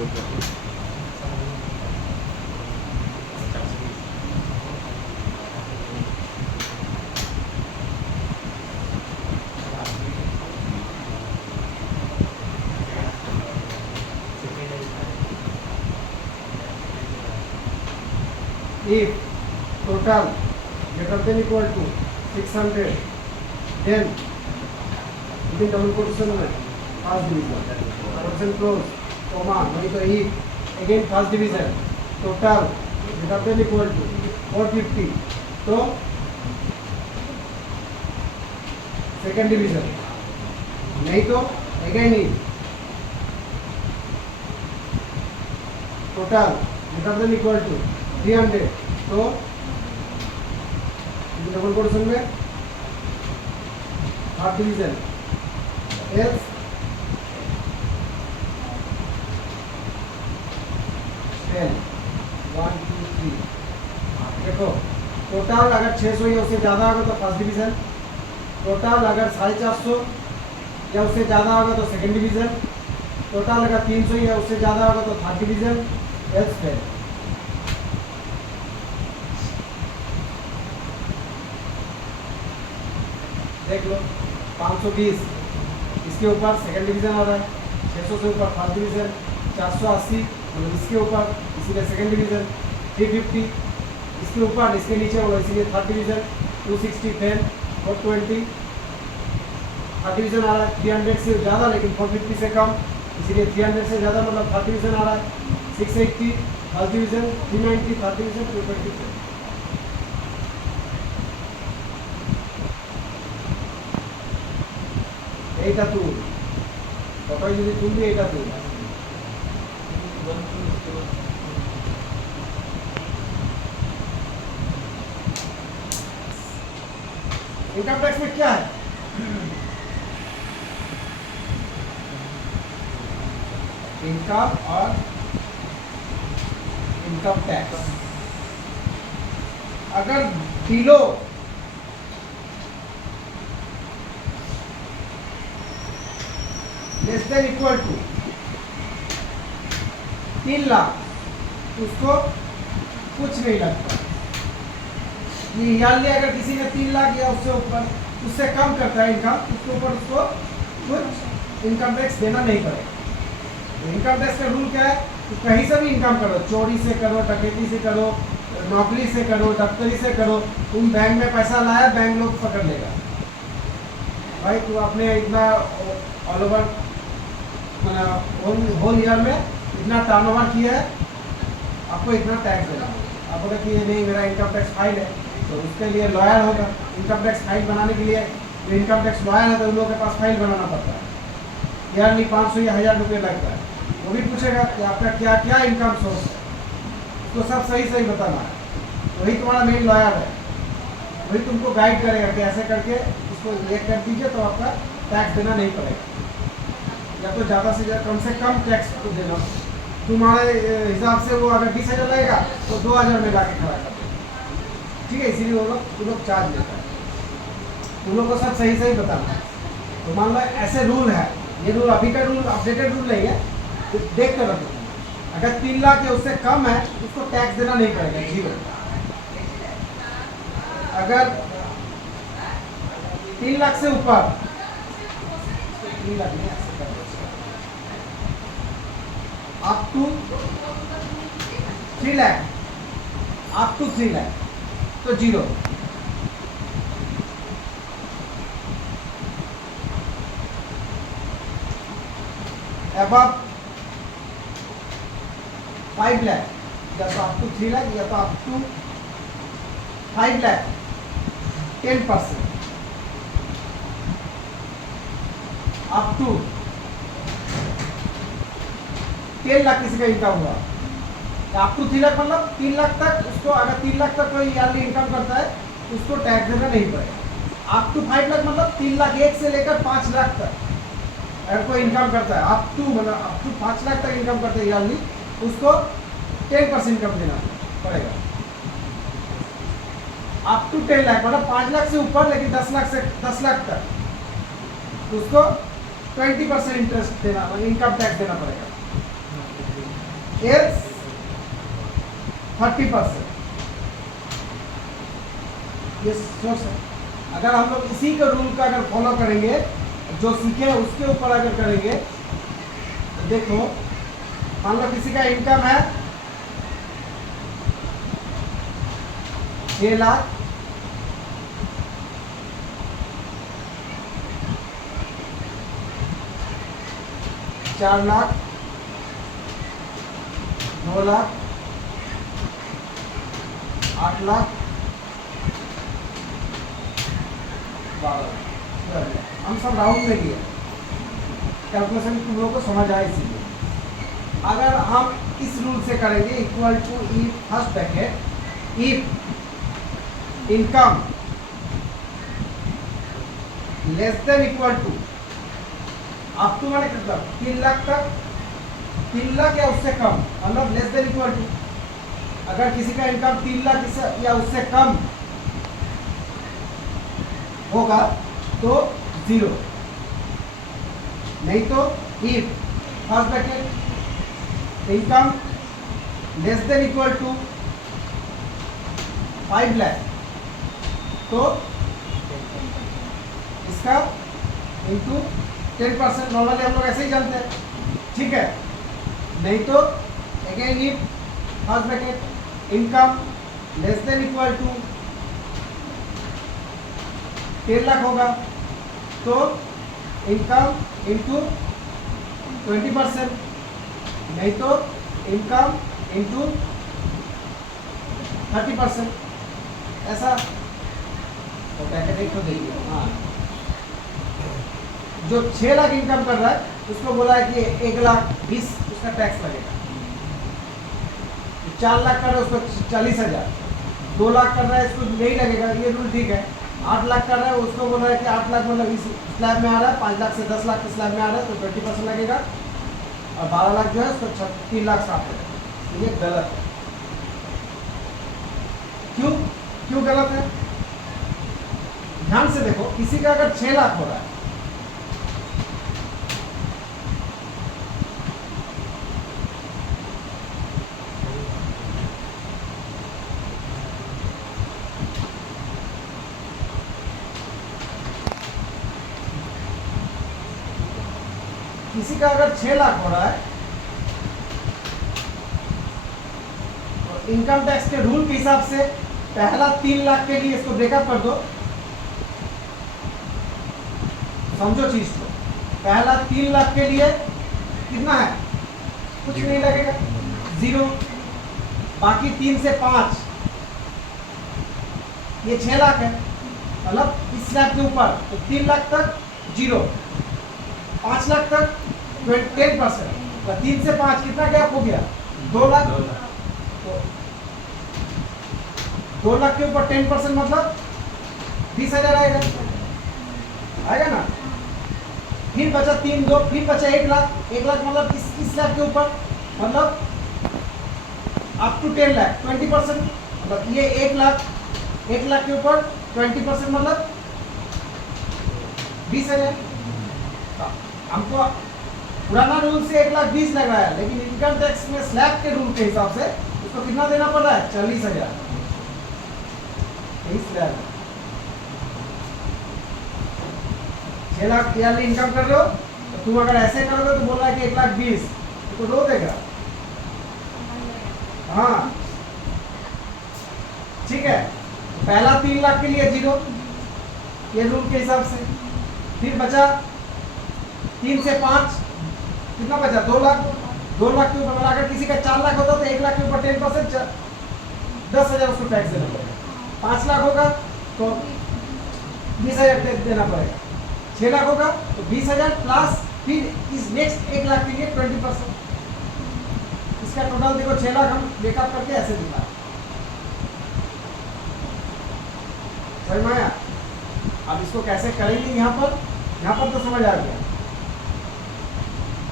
If total greater than equal to 600, then within double quotation में first division, quotation close, comma, नहीं तो if again first division, total greater than equal to 450, तो second division, नहीं तो again if total greater than equal to 300, तो double quotation में half division else ten 1 2 3। देखो total अगर 600 या उससे ज़्यादा होगा तो फर्स्ट डिवीजन, टोटल अगर 450 या उससे ज़्यादा होगा तो सेकंड डिवीजन, टोटल अगर 300 या उससे ज़्यादा होगा तो थर्ड डिवीजन एल्स टेन। देख लो 520 इसके ऊपर सेकंड डिवीजन हो रहा है, 600 से ऊपर फर्स्ट डिवीजन, 480 मतलब इसके ऊपर इसीलिए सेकंड डिवीजन, 350 इसके ऊपर इसके नीचे होगा इसीलिए थर्ड डिवीजन, 260 10 420 थर्ड डिवीजन आ रहा है, 300 से ज़्यादा लेकिन 450 से कम इसीलिए 300 से ज़्यादा मतलब थर्ड डिवीजन आ रहा है, 680 फर्स्ट डिवीजन, 390 थर्ड डिवीजन, 220। এইটা টুল কতই যদি তুলবি এটা টুল इनकम टैक्स में क्या है? इनकम और इनकम टैक्स अगर below less than equal to 3 lakh उसको कुछ नहीं लगता। ईयरली अगर किसी ने 3 लाख या उससे ऊपर उससे कम करता है इनकम, उसके ऊपर उसको कुछ इनकम टैक्स देना नहीं पड़ेगा। इनकम टैक्स का रूल क्या है? तो कहीं से भी इनकम करो, चोरी से करो, डकैती से करो, नौकरी से करो, दफ्तरी से करो, तुम बैंक में पैसा लाया बैंक लोग पकड़ लेगा। भाई तू अपने इतना ऑल ओवर होल ईयर में इतना टर्नओवर किया है, आपको इतना टैक्स देना। आप बोले कि ये नहीं मेरा इनकम टैक्स फाइल है, तो उसके लिए लॉयर होगा। इनकम टैक्स फाइल बनाने के लिए जो इनकम टैक्स लॉयर है तो उन लोगों के पास फाइल बनाना पड़ता है। ईयरली 500 या 1000 रुपये लगता है। वो भी पूछेगा कि आपका क्या क्या इनकम सोर्स है, उसको सब सही सही बताना है। वही तुम्हारा मेन लॉयर है, वही तुमको गाइड करेगा कि ऐसे करके इसको ये कर दीजिए तो आपका टैक्स देना नहीं पड़ेगा, या तो ज़्यादा से ज़्यादा कम से कम टैक्स को देना। तुम्हारे हिसाब से वो अगर 20,000 लगेगा तो 2,000 में ला के खड़ा कर देगा। ठीक है, इसीलिए वो लोग चार्ज लेता है। उन लोग को सब सही सही बताना है। तो मान लो ऐसे रूल है, ये रूल अभी का रूल अपडेटेड रूल नहीं है, तो देख कर रखो। अगर 3 लाख या उससे कम है उसको टैक्स देना नहीं पड़ेगा, जीरो। अगर 3 लाख से ऊपर, 3 लाख नहीं up to 3 lakh, up to 3 lakh तो जीरो। above 5 लाख या तो अप टू 3 लाख या तो up to 5 lakh 10%, up to 10 lakh किसी का इनकम हुआ, अप टू 3 लाख मतलब 3 लाख तक उसको, अगर 3 लाख तक कोई ईयरली इनकम करता है उसको टैक्स देना नहीं पड़ेगा। अप टू 5 लाख मतलब 3 लाख 1 से लेकर 5 लाख तक अगर कोई इनकम करता है, अप टू मतलब अप टू 5 लाख तक इनकम करता है ईयरली, उसको 10% इनकम देना पड़ेगा। अप टू 10 लाख मतलब 5 लाख से ऊपर लेकिन 10 लाख से 10 लाख तक उसको 20% इंटरेस्ट देना, इनकम टैक्स देना पड़ेगा। एल्स 30%। ये सोर्स है। अगर हम लोग इसी के रूल का अगर फॉलो करेंगे, जो सीखे हैं उसके ऊपर अगर करेंगे, तो देखो मान लो किसी का इनकम है 6 लाख, 4 लाख, 9 लाख, 8 लाख, 12 लाख। हम सब राउंड में लिए, कैलकुलेशन तुम लोगों को समझ आए इसीलिए। अगर हम इस रूल से करेंगे, equal to if first bracket if income less than equal to up to माने कितना 3 लाख तक, 3 लाख या उससे कम, मतलब लेस देन इक्वल टू। अगर किसी का इनकम 3 लाख या उससे कम होगा तो 0, नहीं तो if first bracket income less than equal to 5 lakh, तो इसका इंटू 10%। नॉर्मली हम लोग ऐसे ही जानते हैं, ठीक है। नहीं तो again if first bracket income less than equal to 10 lakh होगा, तो इनकम इंटू 20%, नहीं तो इनकम इंटू 30%। ऐसा तो ब्रैकेट एक तो देंगे। हाँ, जो 6 लाख इनकम कर रहा है उसको बोला है कि 1,20,000 उसका टैक्स लगेगा। 4 लाख कर रहा है उसको 40,000, 2 लाख कर रहा है इसको नहीं लगेगा, ये रूल ठीक है। 8 लाख कर रहा है उसको बोल रहा है कि 8 लाख मतलब इस स्लैब में आ रहा है, 5 लाख से 10 लाख के स्लैब में आ रहा है तो 20% लगेगा, और 12 लाख जो है उसको 3 लाख 60 है। ये गलत है। क्यों क्यों गलत है? ध्यान से देखो, किसी का अगर 6 लाख हो रहा है, किसी का अगर 6 लाख हो रहा है तो इनकम टैक्स के रूल के हिसाब से पहला 3 लाख के लिए इसको ब्रेकअप कर दो। समझो चीज को, पहला 3 लाख के लिए कितना है? कुछ नहीं लगेगा, 0। बाकी 3 से 5 ये 6 लाख है, मतलब इस लाख के ऊपर तो 3 लाख तक 0, 5 लाख तक 10%, तो 3 से 5 कितना गैप हो गया? 2 लाख। तो 2 लाख के ऊपर 10% मतलब 20,000 आएगा, आएगा ना। फिर बचा 3 2, फिर बचा 1 लाख। 1 लाख मतलब इस लाख के ऊपर, मतलब अप टू 10 लाख 20%, मतलब ये 1 लाख, 1 लाख के ऊपर 20% मतलब 20,000। हमको पुराना रूल से 1,20,000 लग रहा है, लेकिन इनकम टैक्स में स्लैब के रूल के हिसाब से उसको कितना देना पड़ रहा है? 40,000। स्लैब 6 लाख ईयरली इनकम कर रहे हो, तो तुम अगर ऐसे करोगे तो बोल रहा है कि 1,20,000 तो रो देगा। हाँ ठीक है, पहला 3 लाख के लिए 0 ये रूल के हिसाब से। फिर बचा 3 से 5 कितना बचा? 2 लाख। 2 लाख के ऊपर अगर किसी का 4 लाख होता तो 1 लाख के ऊपर 10% 10,000 उसको टैक्स देना पड़ेगा। 5 लाख होगा तो 20,000 टैक्स देना पड़ेगा। 6 लाख होगा तो 20,000 प्लस फिर इस नेक्स्ट 1 लाख के लिए 20%। इसका टोटल देखो 6 लाख हम बेकअप करके ऐसे दिखा। समझ में आया? अब इसको कैसे करेंगे यहाँ पर तो समझ आ गया।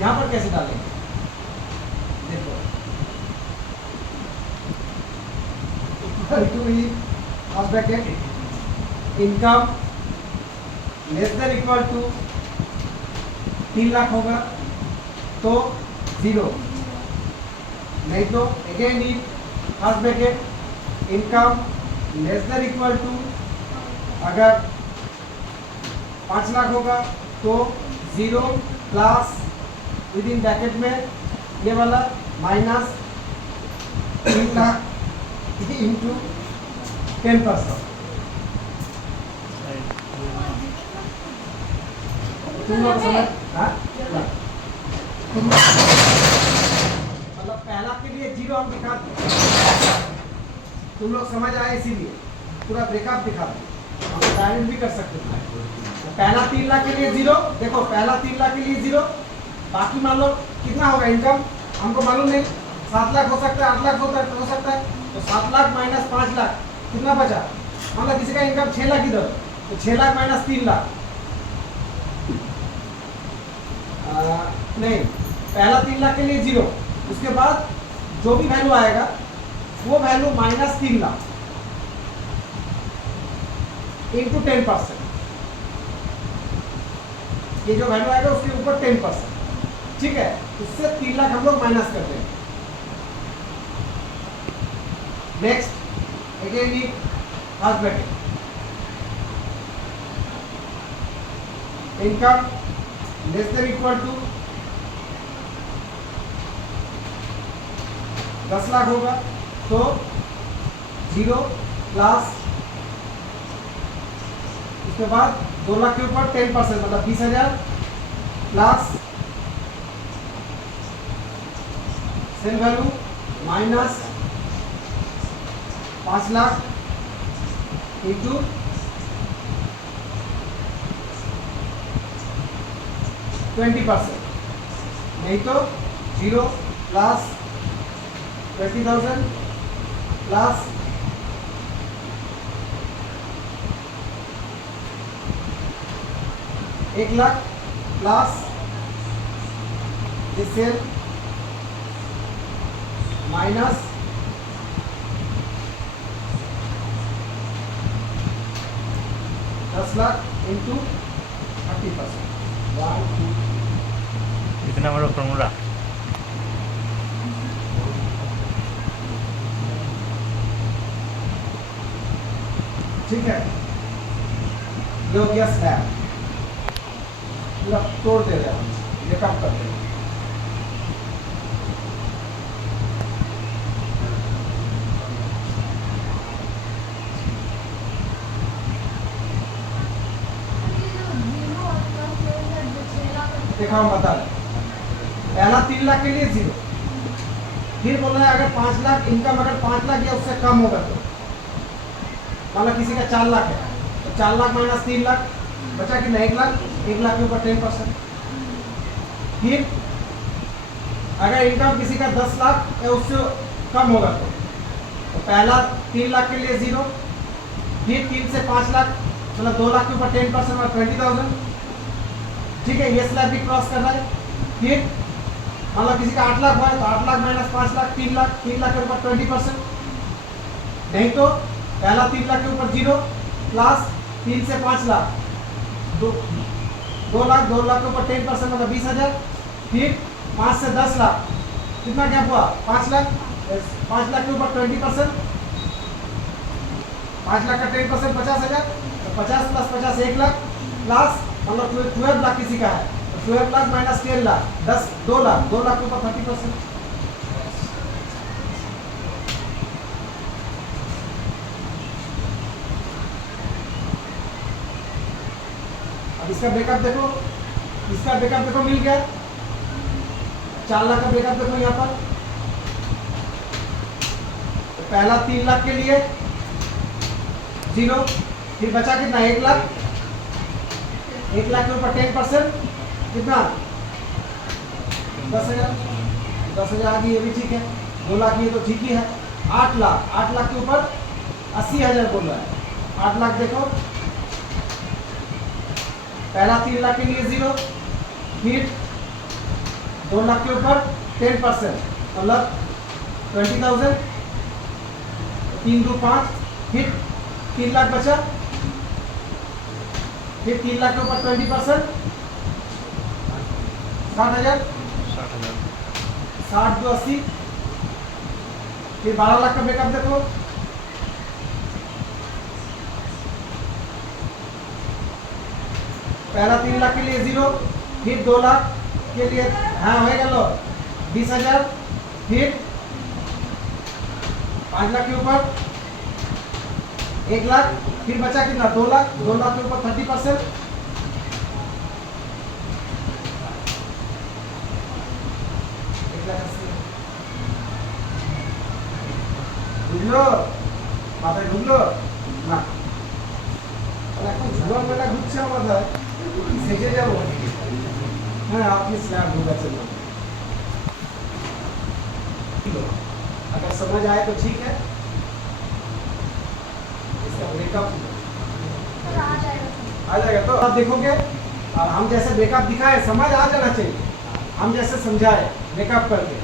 यहाँ पर कैसे डालेंगे देखो, bracket income less than equal to 3 lakh होगा तो 0, नहीं तो again in first bracket income less than equal to, अगर 5 लाख होगा तो 0 प्लस विद इन ब्रैकेट में ये वाला माइनस 3 लाख इंटू 10%। तुम लोग समझ, हाँ मतलब पहला के लिए 0 हम दिखा दें, तुम लोग समझ आए इसीलिए पूरा ब्रेकअप दिखा दें, हम डायरेक्ट भी कर सकते हैं। तो पहला 3 लाख के लिए 0, देखो पहला 3 लाख के लिए 0, बाकी मान लो कितना होगा इनकम हमको मालूम नहीं, 7 लाख हो सकता है, 8 लाख हो सकता है, तो 7 लाख माइनस 5 लाख कितना बचा, मतलब किसी का इनकम 6 लाख इधर, तो 6 लाख माइनस 3 लाख, नहीं पहला 3 लाख के लिए 0, उसके बाद जो भी वैल्यू आएगा वो वैल्यू माइनस 3 लाख इंटू 10%, ये जो वैल्यू आएगा उसके ऊपर 10%, ठीक है, इससे 3 लाख हम लोग माइनस करते हैं। नेक्स्ट अगेन ये first bracket income less than equal to 10 lakh होगा तो 0 प्लस उसके बाद 2 लाख के ऊपर 10% मतलब 20,000 plus sale value minus 5 lakh into 20%, नहीं तो 0 plus 20,000 plus 1 lakh plus this sale minus 10 lakh into 30%। कितना हमारा फॉर्मूला, ठीक है, ये हो गया स्लैब, पूरा तोड़ दे रहे हैं, ये कम कर दे रहे हैं। देखा हम बता रहे, पहला 3 लाख के लिए 0, फिर बोल रहे हैं अगर 5 लाख इनकम अगर 5 लाख या उससे कम होगा तो मतलब किसी का 4 लाख है तो 4 लाख माइनस 3 लाख बचा कितना 1 लाख, 1 लाख के ऊपर 10%। फिर अगर इनकम किसी का 10 लाख या उससे कम होगा तो पहला 3 लाख के लिए 0, फिर 3 से 5 लाख मतलब 2 लाख के ऊपर 10% और 20,000, ठीक है, ये स्लैब भी क्रॉस कर रहा है। फिर मतलब किसी का 8 लाख हुआ है तो 8 लाख माइनस 5 लाख 3 लाख, 3 लाख के ऊपर 20%, नहीं तो पहला 3 लाख के ऊपर 0 प्लस 3 से 5 लाख 2 लाख, 2 लाख के ऊपर 10% मतलब 20,000, फिर 5 से 10 लाख कितना गैप हुआ 5 लाख, 5 लाख के ऊपर 20%, 5 लाख का 10% 50,000, तो 50 प्लस 50 1 लाख प्लस मतलब 12 लाख किसी का है तो 12 लाख माइनस 10 लाख 2 लाख, 2 लाख के ऊपर 30%। अब इसका ब्रेकअप देखो, इसका ब्रेकअप देखो मिल गया, 4 लाख का ब्रेकअप देखो यहाँ पर, तो पहला 3 लाख के लिए 0, फिर बचा कितना 1 लाख, 1 लाख के ऊपर 10% कितना 10,000, 10,000 आ गई, ये भी ठीक है, 2 लाख ये तो ठीक ही है, 8 लाख, 8 लाख के ऊपर 80,000 बोल रहा है, 8 लाख देखो पहला 3 लाख के लिए 0, फिर 2 लाख के ऊपर 10% मतलब 20,000, 3 2 5, फिर 3 लाख बचा, फिर 3 लाख के ऊपर 20% 60,000, 60 2 80 फिर 12 लाख का ब्रेकअप देखो, पहला 3 लाख के लिए 0, फिर 2 लाख के लिए हाँ हो गया 20,000, फिर 5 लाख के ऊपर 1 लाख, फिर बचा कितना 2 लाख, 2 लाख के ऊपर 30%, বুঝলো মাথায় ঢুকলো না, এখন ঝুলন মেলা ঘুরছে মাথায় সেজে যাবো। হ্যাঁ আপনি स्लैब ढूंढाচ্ছেন না, अगर समझ आए तो ठीक है, इसका ब्रेकअप आ जाएगा तो आप देखोगे, और हम जैसे ब्रेकअप दिखाए समझ आ जाना चाहिए, हम जैसे समझाए ब्रेकअप करके